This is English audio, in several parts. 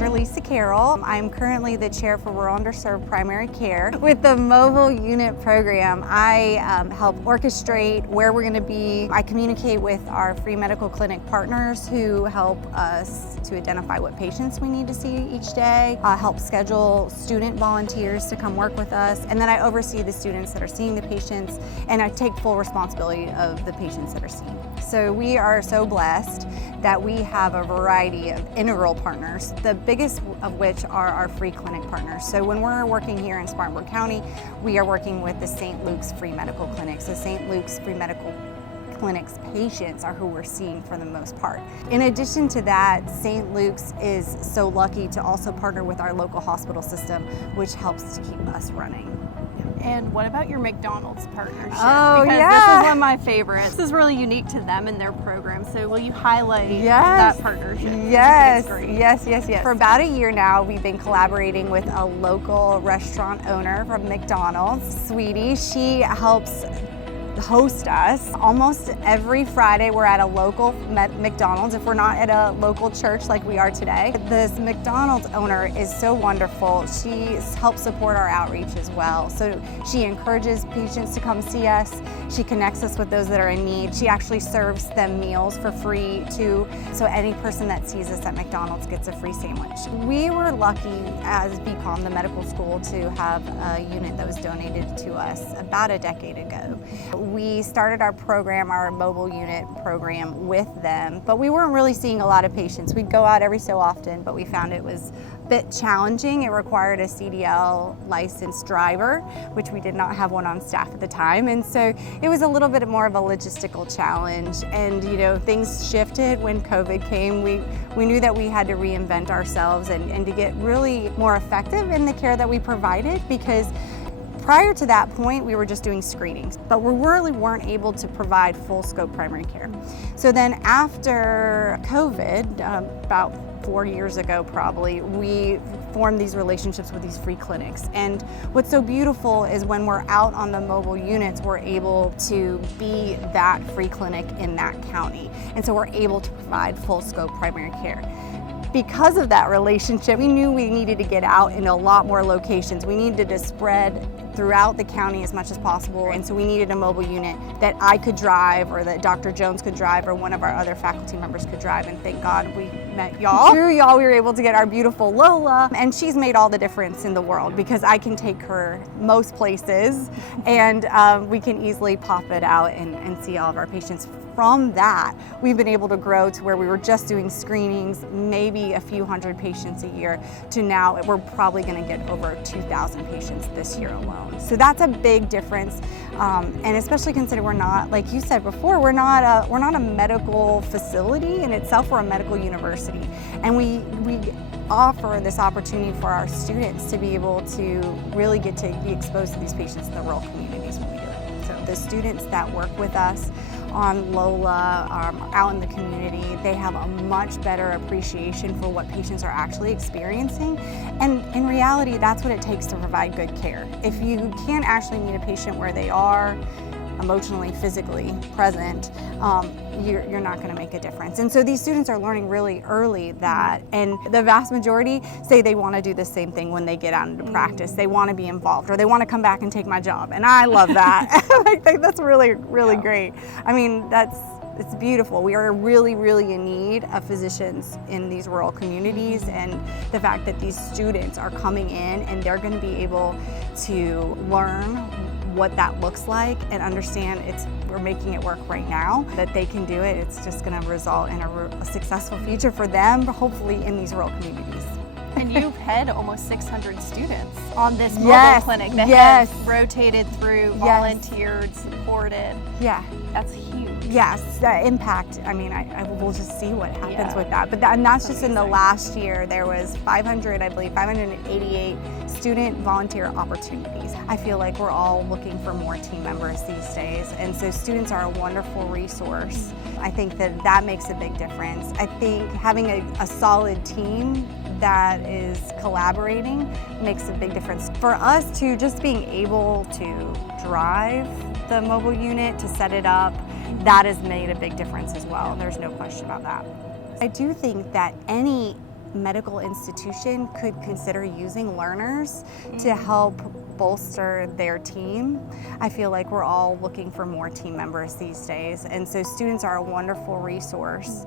Dr. Lisa Carroll. I'm currently the chair for Rural Underserved Primary Care. With the mobile unit program, I help orchestrate where we're going to be. I communicate with our free medical clinic partners who help us to identify what patients we need to see each day, help schedule student volunteers to come work with us, and then I oversee the students that are seeing the patients, and I take full responsibility of the patients that are seen. So we are so blessed that we have a variety of integral partners, the biggest of which are our free clinic partners. So when we're working here in Spartanburg County, we are working with the St. Luke's Free Medical Clinic. So St. Luke's Free Medical Clinic's patients are who we're seeing for the most part. In addition to that, St. Luke's is so lucky to also partner with our local hospital system, which helps to keep us running. And what about your McDonald's partnership? Oh, because yeah. This is one of my favorites. This is really unique to them and their program. So will you highlight that partnership? Yes, yes. For about a year now, we've been collaborating with a local restaurant owner from McDonald's, Sweetie. She helps host us. Almost every Friday we're at a local McDonald's if we're not at a local church like we are today. This McDonald's owner is so wonderful. She helps support our outreach as well. So she encourages patients to come see us. She connects us with those that are in need. She actually serves them meals for free too. So any person that sees us at McDonald's gets a free sandwich. We were lucky as VCOM, the medical school, to have a unit that was donated to us about a decade ago. We started our program, our mobile unit program, with them, but we weren't really seeing a lot of patients. We'd go out every so often, but we found it was a bit challenging. It required a CDL licensed driver, which we did not have one on staff at the time, and so it was a little bit more of a logistical challenge. And things shifted when COVID came. We knew that we had to reinvent ourselves and to get really more effective in the care that we provided, because prior to that point, we were just doing screenings, but we really weren't able to provide full scope primary care. So then after COVID, about 4 years ago probably, we formed these relationships with these free clinics. And what's so beautiful is when we're out on the mobile units, we're able to be that free clinic in that county. And so we're able to provide full scope primary care. Because of that relationship, we knew we needed to get out in a lot more locations. We needed to spread throughout the county as much as possible, and so we needed a mobile unit that I could drive, or that Dr. Jones could drive, or one of our other faculty members could drive, and thank God we met y'all. Through y'all, we were able to get our beautiful Lola, and she's made all the difference in the world because I can take her most places, and we can easily pop it out and see all of our patients. From that, we've been able to grow to where we were just doing screenings, maybe a few hundred patients a year, to now we're probably going to get over 2,000 patients this year alone. So that's a big difference, and especially considering we're not, like you said before, we're not a medical facility in itself. We're a medical university, and we offer this opportunity for our students to be able to really get to be exposed to these patients in the rural communities when we do it. So the students that work with us on Lola, out in the community, they have a much better appreciation for what patients are actually experiencing. And in reality, that's what it takes to provide good care. If you can't actually meet a patient where they are, emotionally, physically present, you're not going to make a difference. And so these students are learning really early that, and the vast majority say they want to do the same thing when they get out into practice. They want to be involved, or they want to come back and take my job, and I love that. I think that's really great. I mean, it's beautiful. We are really in need of physicians in these rural communities, and the fact that these students are coming in and they're going to be able to learn what that looks like and understand we're making it work right now, that they can do it. It's just going to result in a successful future for them, hopefully, in these rural communities. And you've had almost 600 students on this mobile clinic that have rotated through, volunteered, supported. Yeah. That's huge. Yes, the impact, I mean, we'll just see what happens with that. But that's just in the last year. There was 588 student volunteer opportunities. I feel like we're all looking for more team members these days, and so students are a wonderful resource. I think that makes a big difference. I think having a solid team that is collaborating makes a big difference. For us too, just being able to drive the mobile unit, to set it up, that has made a big difference as well. There's no question about that. I do think that any medical institution could consider using learners to help bolster their team. I feel like we're all looking for more team members these days, and so students are a wonderful resource.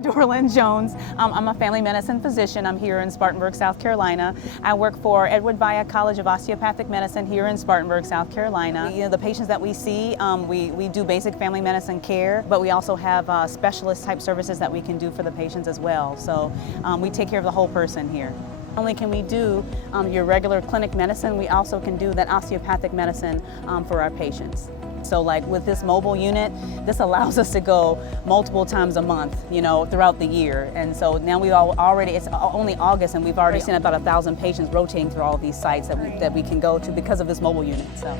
Doralyn Jones. I'm a family medicine physician. I'm here in Spartanburg, South Carolina. I work for Edward Via College of Osteopathic Medicine here in Spartanburg, South Carolina. You know, the patients that we see, we do basic family medicine care, but we also have specialist type services that we can do for the patients as well. So we take care of the whole person here. Not only can we do your regular clinic medicine, we also can do that osteopathic medicine for our patients. So like with this mobile unit, this allows us to go multiple times a month, you know, throughout the year. And so now it's only August and we've already seen about 1,000 patients rotating through all of these sites that we can go to because of this mobile unit. So.